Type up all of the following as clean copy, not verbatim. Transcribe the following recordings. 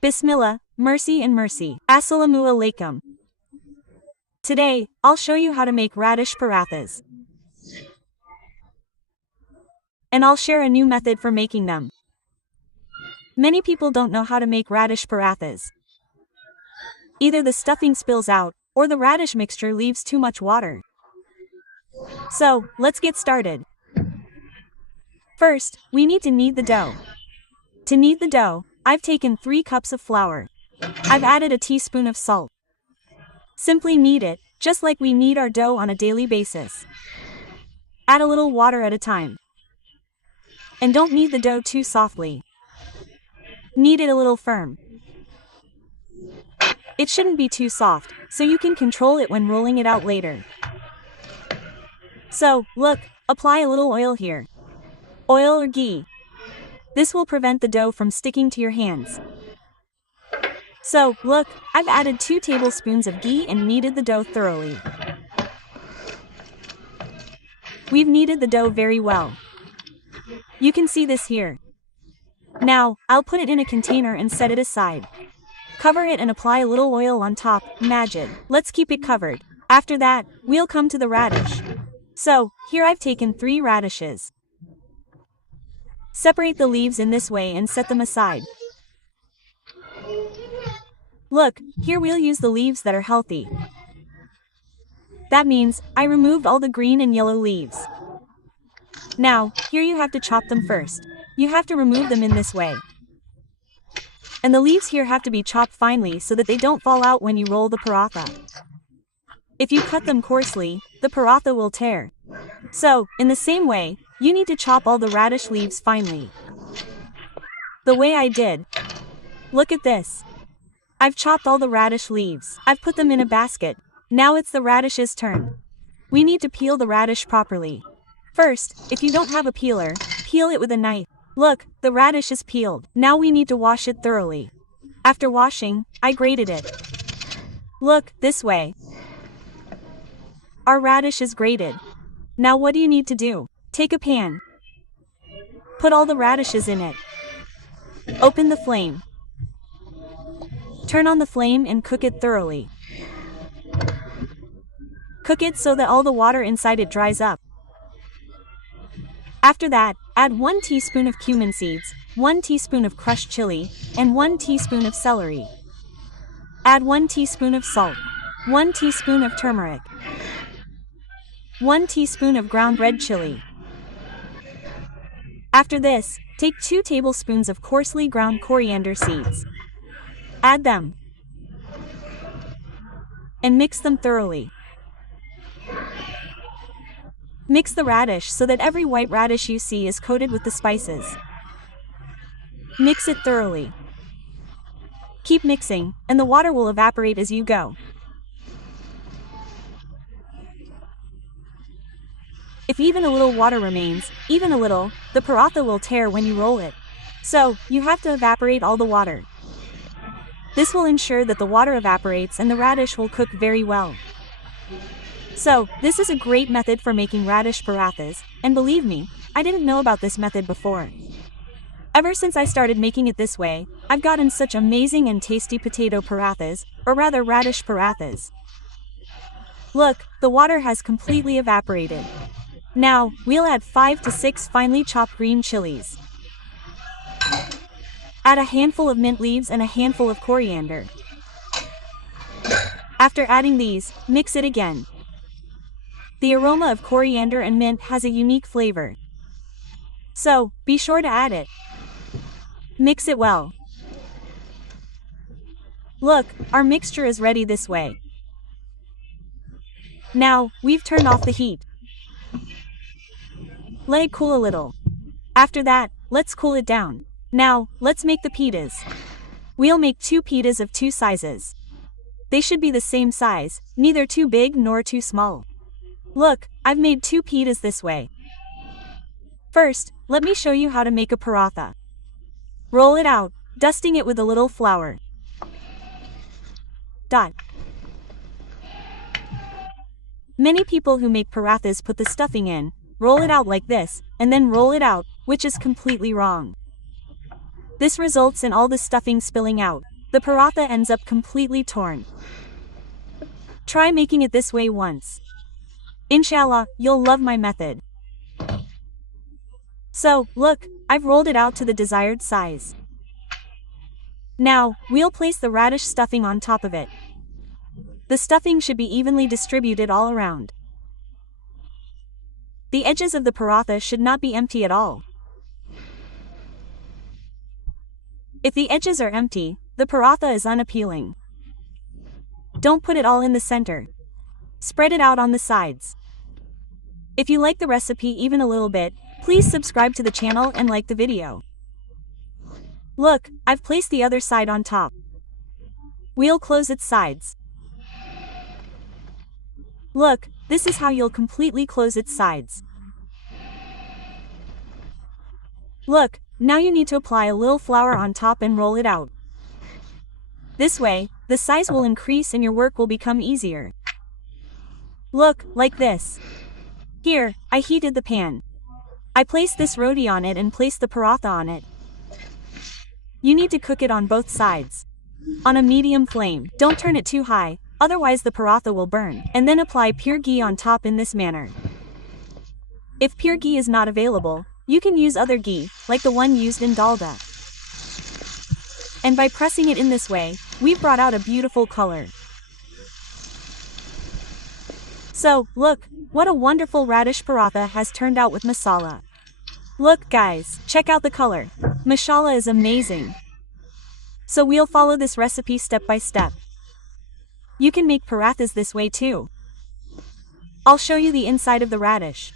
Bismillah, mercy and mercy. Assalamu alaikum. Today, I'll show you how to make radish parathas. And I'll share a new method for making them. Many people don't know how to make radish parathas. Either the stuffing spills out, or the radish mixture leaves too much water. So, let's get started. First, we need to knead the dough. To knead the dough, I've taken 3 cups of flour. I've added a teaspoon of salt. Simply knead it, just like we knead our dough on a daily basis. Add a little water at a time. And don't knead the dough too softly. Knead it a little firm. It shouldn't be too soft, so you can control it when rolling it out later. So, look, apply a little oil here. Oil or ghee. This will prevent the dough from sticking to your hands. So, look, I've added 2 tablespoons of ghee and kneaded the dough thoroughly. We've kneaded the dough very well. You can see this here. Now, I'll put it in a container and set it aside. Cover it and apply a little oil on top, Majid. Let's keep it covered. After that, we'll come to the radish. So, here I've taken 3 radishes. Separate the leaves in this way and set them aside. Look, here we'll use the leaves that are healthy. That means, I removed all the green and yellow leaves. Now, here you have to chop them first. You have to remove them in this way. And the leaves here have to be chopped finely so that they don't fall out when you roll the paratha. If you cut them coarsely, the paratha will tear. So, in the same way, you need to chop all the radish leaves finely. The way I did. Look at this. I've chopped all the radish leaves. I've put them in a basket. Now it's the radish's turn. We need to peel the radish properly. First, if you don't have a peeler, peel it with a knife. Look, the radish is peeled. Now we need to wash it thoroughly. After washing, I grated it. Look, this way. Our radish is grated. Now what do you need to do? Take a pan. Put all the radishes in it. Open the flame. Turn on the flame and cook it thoroughly. Cook it so that all the water inside it dries up. After that, add 1 teaspoon of cumin seeds, 1 teaspoon of crushed chili, and 1 teaspoon of celery. Add 1 teaspoon of salt, 1 teaspoon of turmeric, 1 teaspoon of ground red chili. After this, take 2 tablespoons of coarsely ground coriander seeds. Add them. And mix them thoroughly. Mix the radish so that every white radish you see is coated with the spices. Mix it thoroughly. Keep mixing, and the water will evaporate as you go. If even a little water remains, even a little, the paratha will tear when you roll it. So, you have to evaporate all the water. This will ensure that the water evaporates and the radish will cook very well. So, this is a great method for making radish parathas, and believe me, I didn't know about this method before. Ever since I started making it this way, I've gotten such amazing and tasty potato parathas, or rather radish parathas. Look, the water has completely evaporated. Now, we'll add 5 to 6 finely chopped green chilies. Add a handful of mint leaves and a handful of coriander. After adding these, mix it again. The aroma of coriander and mint has a unique flavor. So, be sure to add it. Mix it well. Look, our mixture is ready this way. Now, we've turned off the heat. Let it cool a little. After that, let's cool it down. Now, let's make the pitas. We'll make 2 pitas of 2 sizes. They should be the same size, neither too big nor too small. Look, I've made 2 pitas this way. First, let me show you how to make a paratha. Roll it out, dusting it with a little flour. Many people who make parathas put the stuffing in, roll it out like this, and then roll it out, which is completely wrong. This results in all the stuffing spilling out. The paratha ends up completely torn. Try making it this way once. Inshallah, you'll love my method. So, look, I've rolled it out to the desired size. Now, we'll place the radish stuffing on top of it. The stuffing should be evenly distributed all around. The edges of the paratha should not be empty at all. If the edges are empty, the paratha is unappealing. Don't put it all in the center. Spread it out on the sides. If you like the recipe even a little bit, please subscribe to the channel and like the video. Look, I've placed the other side on top. We'll close its sides. Look, this is how you'll completely close its sides. Look, now you need to apply a little flour on top and roll it out. This way, the size will increase and your work will become easier. Look, like this. Here, I heated the pan. I placed this roti on it and placed the paratha on it. You need to cook it on both sides. On a medium flame, don't turn it too high, otherwise the paratha will burn, and then apply pure ghee on top in this manner. If pure ghee is not available, you can use other ghee, like the one used in dalda. And by pressing it in this way, we've brought out a beautiful color. So, look, what a wonderful radish paratha has turned out with masala. Look guys, check out the color. Mashallah is amazing. So we'll follow this recipe step by step. You can make parathas this way too. I'll show you the inside of the radish.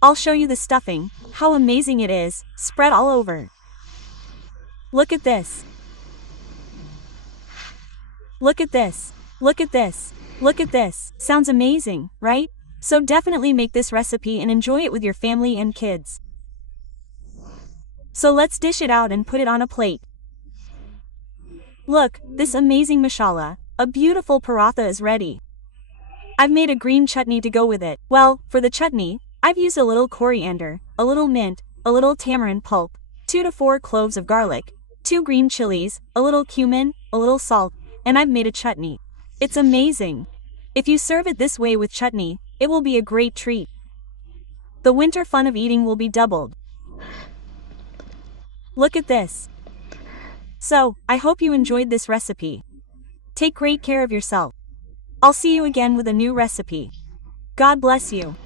I'll show you the stuffing, how amazing it is, spread all over. Look at this. Look at this. Look at this. Look at this. Sounds amazing, right? So definitely make this recipe and enjoy it with your family and kids. So let's dish it out and put it on a plate. Look, this amazing mashallah, a beautiful paratha is ready. I've made a green chutney to go with it. Well, for the chutney, I've used a little coriander, a little mint, a little tamarind pulp, 2 to 4 cloves of garlic, 2 green chilies, a little cumin, a little salt, and I've made a chutney. It's amazing. If you serve it this way with chutney, it will be a great treat. The winter fun of eating will be doubled. Look at this. So, I hope you enjoyed this recipe. Take great care of yourself. I'll see you again with a new recipe. God bless you.